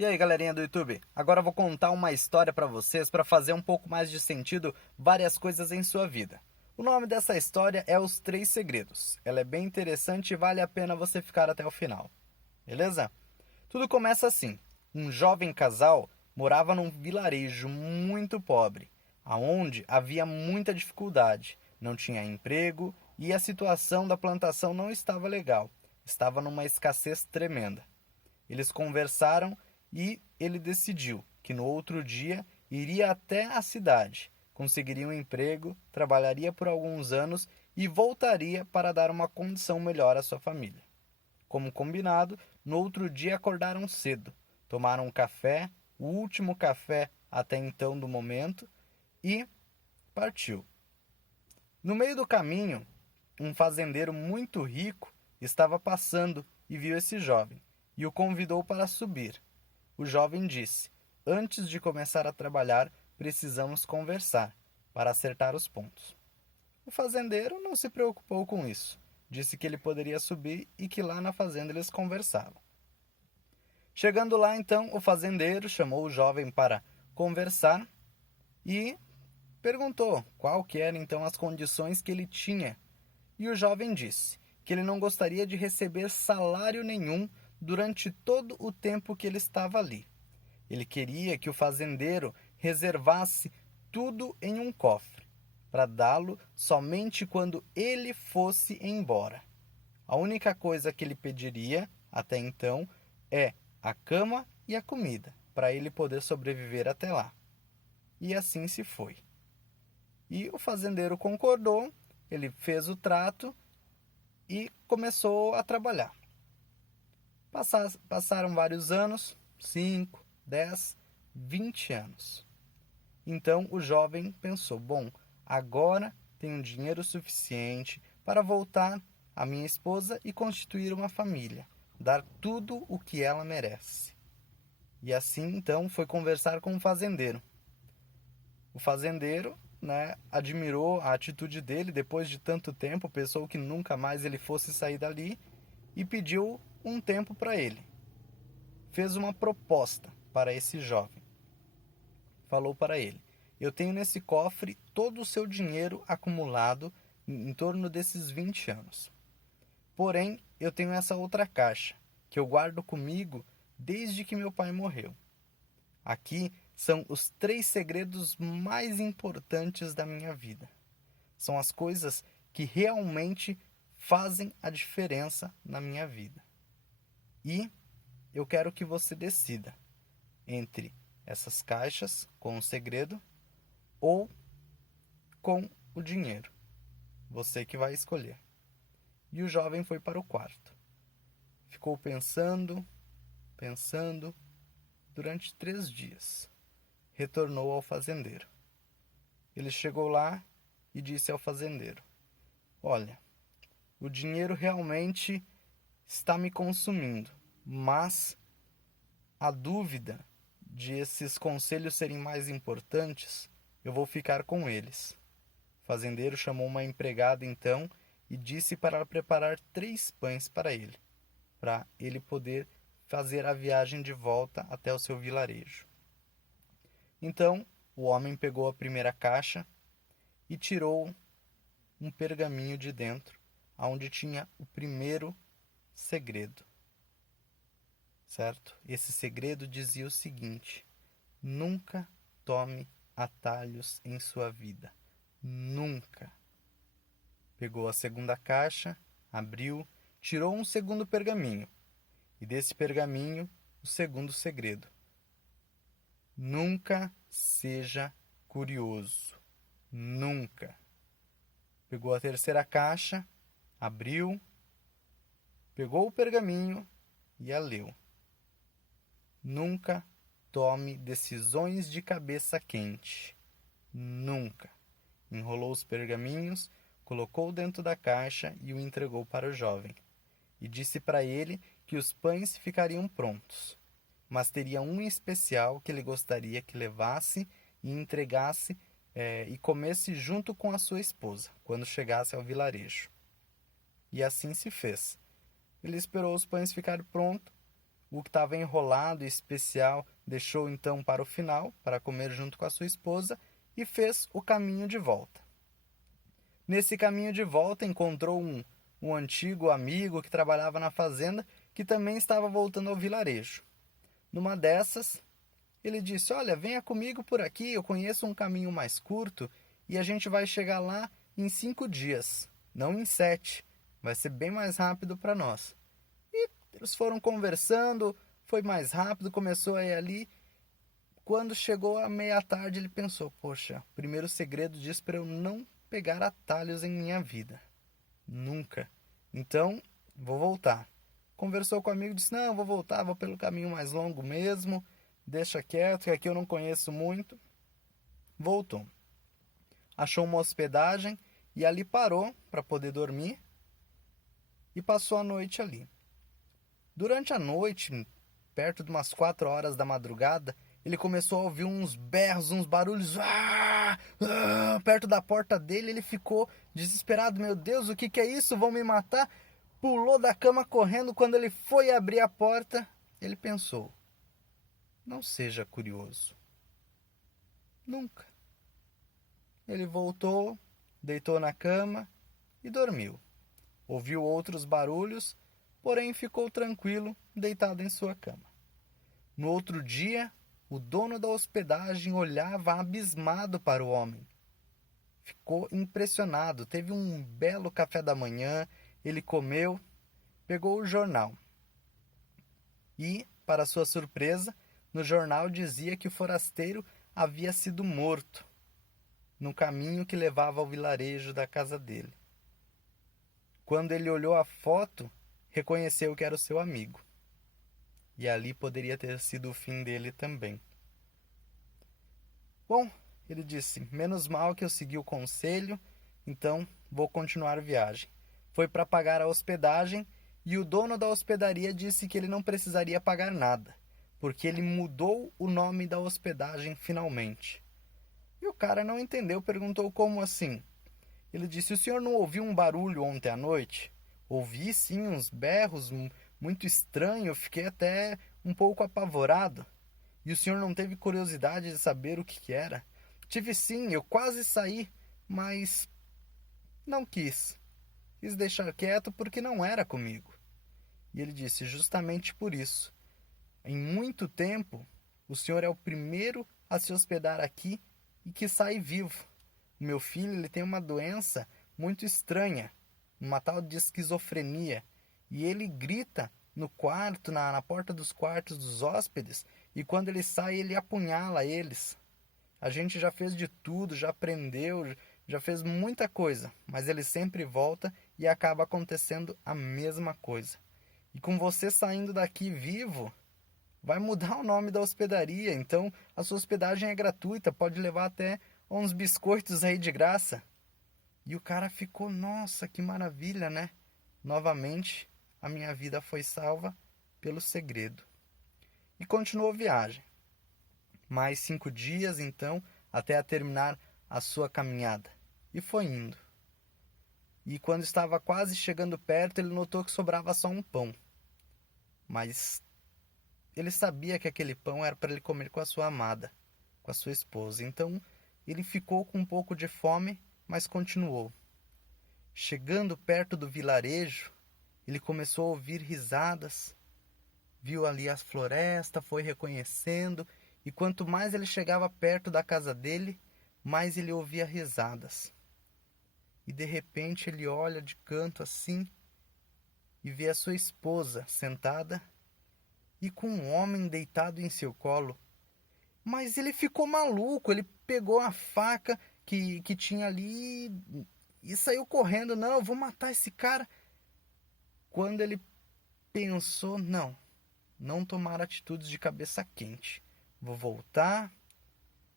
E aí, galerinha do YouTube? Agora eu vou contar uma história para vocês para fazer um pouco mais de sentido várias coisas em sua vida. O nome dessa história é Os Três Segredos. Ela é bem interessante e vale a pena você ficar até o final. Beleza? Tudo começa assim. Um jovem casal morava num vilarejo muito pobre, aonde havia muita dificuldade, não tinha emprego e a situação da plantação não estava legal. Estava numa escassez tremenda. Eles conversaram e ele decidiu que no outro dia iria até a cidade, conseguiria um emprego, trabalharia por alguns anos e voltaria para dar uma condição melhor à sua família. Como combinado, no outro dia acordaram cedo, tomaram um café, o último café até então do momento, e partiu. No meio do caminho, um fazendeiro muito rico estava passando e viu esse jovem e o convidou para subir. O jovem disse: Antes de começar a trabalhar, precisamos conversar para acertar os pontos. O fazendeiro não se preocupou com isso. Disse que ele poderia subir e que lá na fazenda eles conversavam. Chegando lá, então, o fazendeiro chamou o jovem para conversar e perguntou qual que eram então as condições que ele tinha. E o jovem disse que ele não gostaria de receber salário nenhum durante todo o tempo que ele estava ali. Ele queria que o fazendeiro reservasse tudo em um cofre, para dá-lo somente quando ele fosse embora. A única coisa que ele pediria, até então, é a cama e a comida, para ele poder sobreviver até lá. E assim se foi. E o fazendeiro concordou, ele fez o trato e começou a trabalhar. Passaram vários anos, 5, 10, 20 anos. Então o jovem pensou: bom, agora tenho dinheiro suficiente para voltar à minha esposa e constituir uma família, dar tudo o que ela merece. E assim então foi conversar com o fazendeiro. O fazendeiro, admirou a atitude dele depois de tanto tempo, pensou que nunca mais ele fosse sair dali e pediu um tempo para ele. Fez uma proposta para esse jovem. Falou para ele: eu tenho nesse cofre todo o seu dinheiro acumulado em torno desses 20 anos. Porém, eu tenho essa outra caixa, que eu guardo comigo desde que meu pai morreu. Aqui são os 3 segredos mais importantes da minha vida. São as coisas que realmente fazem a diferença na minha vida. E eu quero que você decida entre essas caixas com o segredo ou com o dinheiro. Você que vai escolher. E o jovem foi para o quarto. Ficou pensando, durante 3 dias. Retornou ao fazendeiro. Ele chegou lá e disse ao fazendeiro: olha, o dinheiro realmente está me consumindo, mas a dúvida de esses conselhos serem mais importantes, eu vou ficar com eles. O fazendeiro chamou uma empregada então e disse para ela preparar 3 pães para ele poder fazer a viagem de volta até o seu vilarejo. Então o homem pegou a primeira caixa e tirou um pergaminho de dentro, onde tinha o primeiro segredo. Certo? Esse segredo dizia o seguinte: nunca tome atalhos em sua vida. Nunca. Pegou a segunda caixa, abriu, tirou um segundo pergaminho. E desse pergaminho, o segundo segredo: nunca seja curioso. Nunca. Pegou a terceira caixa, abriu, pegou o pergaminho e a leu. Nunca tome decisões de cabeça quente. Nunca. Enrolou os pergaminhos, colocou dentro da caixa e o entregou para o jovem. E disse para ele que os pães ficariam prontos, mas teria um especial que ele gostaria que levasse e entregasse e comesse junto com a sua esposa, quando chegasse ao vilarejo. E assim se fez. Ele esperou os pães ficarem prontos, o que estava enrolado e especial deixou então para o final, para comer junto com a sua esposa, e fez o caminho de volta. Nesse caminho de volta encontrou um antigo amigo que trabalhava na fazenda, que também estava voltando ao vilarejo. Numa dessas, ele disse: olha, venha comigo por aqui, eu conheço um caminho mais curto e a gente vai chegar lá em 5 dias, não em 7. Vai ser bem mais rápido para nós. E eles foram conversando, foi mais rápido, começou a ir ali. Quando chegou a meia-tarde, ele pensou: poxa, o primeiro segredo diz para eu não pegar atalhos em minha vida. Nunca. Então, vou voltar. Conversou com o amigo e disse: não, vou voltar, vou pelo caminho mais longo mesmo. Deixa quieto, que aqui eu não conheço muito. Voltou. Achou uma hospedagem e ali parou para poder dormir e passou a noite ali. Durante a noite, perto de umas 4 horas da madrugada, ele começou a ouvir uns berros, uns barulhos perto da porta dele. Ele ficou desesperado: meu Deus, o que é isso? Vão me matar? Pulou da cama correndo. Quando ele foi abrir a porta, ele pensou: não seja curioso. Nunca. Ele voltou, deitou na cama e dormiu. Ouviu outros barulhos, porém ficou tranquilo, deitado em sua cama. No outro dia, o dono da hospedagem olhava abismado para o homem. Ficou impressionado, teve um belo café da manhã, ele comeu, pegou o jornal. E, para sua surpresa, no jornal dizia que o forasteiro havia sido morto no caminho que levava ao vilarejo da casa dele. Quando ele olhou a foto, reconheceu que era o seu amigo. E ali poderia ter sido o fim dele também. Bom, ele disse: menos mal que eu segui o conselho, então vou continuar a viagem. Foi para pagar a hospedagem e o dono da hospedaria disse que ele não precisaria pagar nada, porque ele mudou o nome da hospedagem finalmente. E o cara não entendeu, perguntou: como assim? Ele disse: o senhor não ouviu um barulho ontem à noite? Ouvi sim, uns berros muito estranhos, eu fiquei até um pouco apavorado. E o senhor não teve curiosidade de saber o que era? Tive sim, eu quase saí, mas não quis. Quis deixar quieto porque não era comigo. E ele disse: justamente por isso. Em muito tempo, o senhor é o primeiro a se hospedar aqui e que sai vivo. O meu filho, ele tem uma doença muito estranha, uma tal de esquizofrenia, e ele grita no quarto, na porta dos quartos dos hóspedes, e quando ele sai, ele apunhala eles. A gente já fez de tudo, já aprendeu, já fez muita coisa, mas ele sempre volta e acaba acontecendo a mesma coisa. E com você saindo daqui vivo, vai mudar o nome da hospedaria, então a sua hospedagem é gratuita, pode levar até uns biscoitos aí de graça. E o cara ficou: nossa, que maravilha, né? Novamente, a minha vida foi salva pelo segredo. E continuou a viagem. Mais 5 dias, então, até a terminar a sua caminhada. E foi indo. E quando estava quase chegando perto, ele notou que sobrava só um pão. Mas ele sabia que aquele pão era para ele comer com a sua amada, com a sua esposa. Então, ele ficou com um pouco de fome, mas continuou. Chegando perto do vilarejo, ele começou a ouvir risadas. Viu ali a floresta, foi reconhecendo, e quanto mais ele chegava perto da casa dele, mais ele ouvia risadas. E de repente ele olha de canto assim e vê a sua esposa sentada e com um homem deitado em seu colo. Mas ele ficou maluco, ele pegou a faca que tinha ali e saiu correndo. Não, eu vou matar esse cara. Quando ele pensou: não tomar atitudes de cabeça quente. Vou voltar,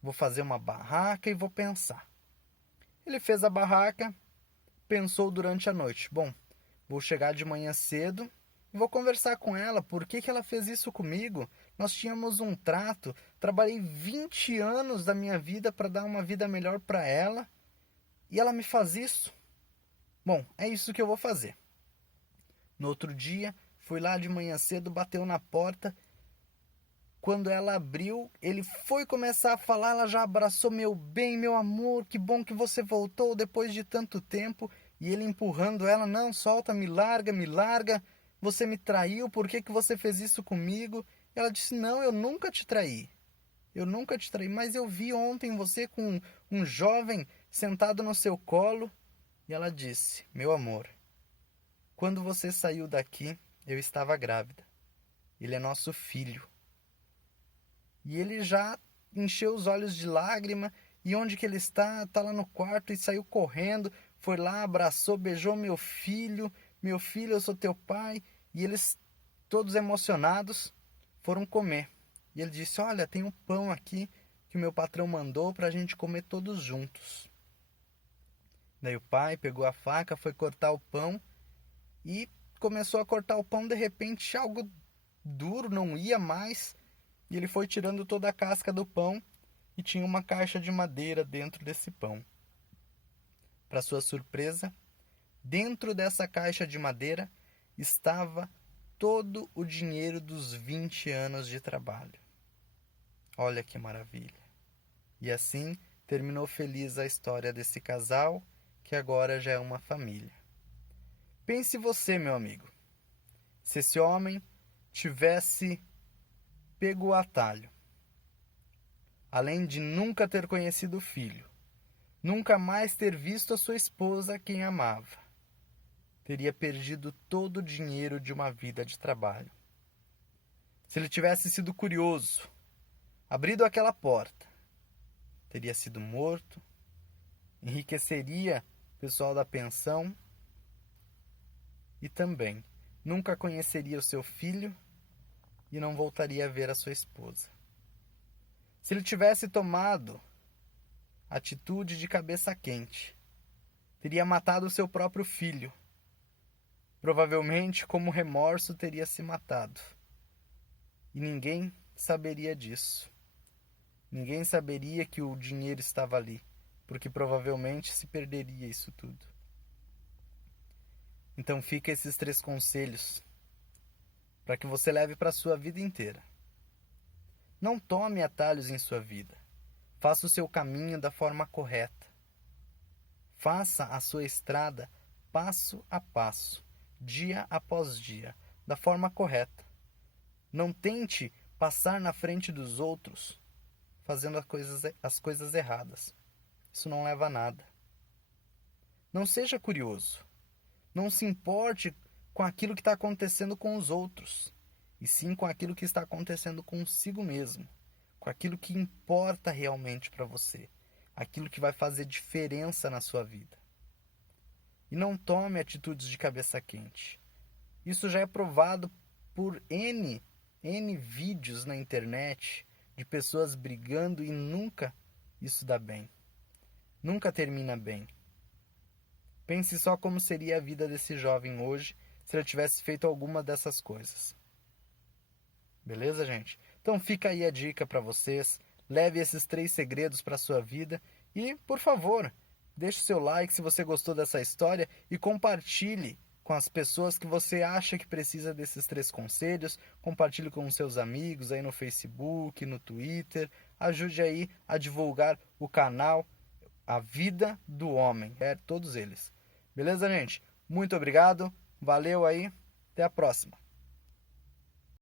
vou fazer uma barraca e vou pensar. Ele fez a barraca, pensou durante a noite: bom, vou chegar de manhã cedo e vou conversar com ela. Por que ela fez isso comigo? Nós tínhamos um trato, trabalhei 20 anos da minha vida para dar uma vida melhor para ela e ela me faz isso. Bom, é isso que eu vou fazer. No outro dia, foi lá de manhã cedo, bateu na porta. Quando ela abriu, ele foi começar a falar, ela já abraçou: meu bem, meu amor, que bom que você voltou depois de tanto tempo. E ele empurrando ela: não, solta, me larga, você me traiu, por que você fez isso comigo? Ela disse: não, eu nunca te traí, mas eu vi ontem você com um jovem sentado no seu colo. E ela disse: meu amor, quando você saiu daqui, eu estava grávida, ele é nosso filho. E ele já encheu os olhos de lágrima. E onde que ele está? Está lá no quarto. E saiu correndo, foi lá, abraçou, beijou: meu filho, eu sou teu pai. E eles, todos emocionados, foram comer. E ele disse: olha, tem um pão aqui que o meu patrão mandou para a gente comer todos juntos. Daí o pai pegou a faca, foi cortar o pão e começou a cortar o pão. De repente, algo duro, não ia mais. E ele foi tirando toda a casca do pão e tinha uma caixa de madeira dentro desse pão. Para sua surpresa, dentro dessa caixa de madeira estava todo o dinheiro dos 20 anos de trabalho. Olha que maravilha! E assim terminou feliz a história desse casal, que agora já é uma família. Pense você, meu amigo, se esse homem tivesse pego o atalho, além de nunca ter conhecido o filho, nunca mais ter visto a sua esposa, quem amava, teria perdido todo o dinheiro de uma vida de trabalho. Se ele tivesse sido curioso, abrido aquela porta, teria sido morto, enriqueceria o pessoal da pensão e também nunca conheceria o seu filho e não voltaria a ver a sua esposa. Se ele tivesse tomado atitude de cabeça quente, teria matado o seu próprio filho. Provavelmente, como remorso, teria se matado. E ninguém saberia disso. Ninguém saberia que o dinheiro estava ali, porque provavelmente se perderia isso tudo. Então fica esses 3 conselhos para que você leve para a sua vida inteira. Não tome atalhos em sua vida. Faça o seu caminho da forma correta. Faça a sua estrada passo a passo, dia após dia, da forma correta. Não tente passar na frente dos outros fazendo as coisas erradas. Isso não leva a nada. Não seja curioso. Não se importe com aquilo que está acontecendo com os outros, e sim com aquilo que está acontecendo consigo mesmo, com aquilo que importa realmente para você, aquilo que vai fazer diferença na sua vida. E não tome atitudes de cabeça quente. Isso já é provado por N vídeos na internet de pessoas brigando e nunca isso dá bem. Nunca termina bem. Pense só como seria a vida desse jovem hoje se ele tivesse feito alguma dessas coisas. Beleza, gente? Então fica aí a dica para vocês. Leve esses 3 segredos para a sua vida e, por favor, deixe seu like se você gostou dessa história e compartilhe com as pessoas que você acha que precisa desses 3 conselhos. Compartilhe com os seus amigos aí no Facebook, no Twitter. Ajude aí a divulgar o canal A Vida do Homem. Todos eles. Beleza, gente? Muito obrigado. Valeu aí. Até a próxima.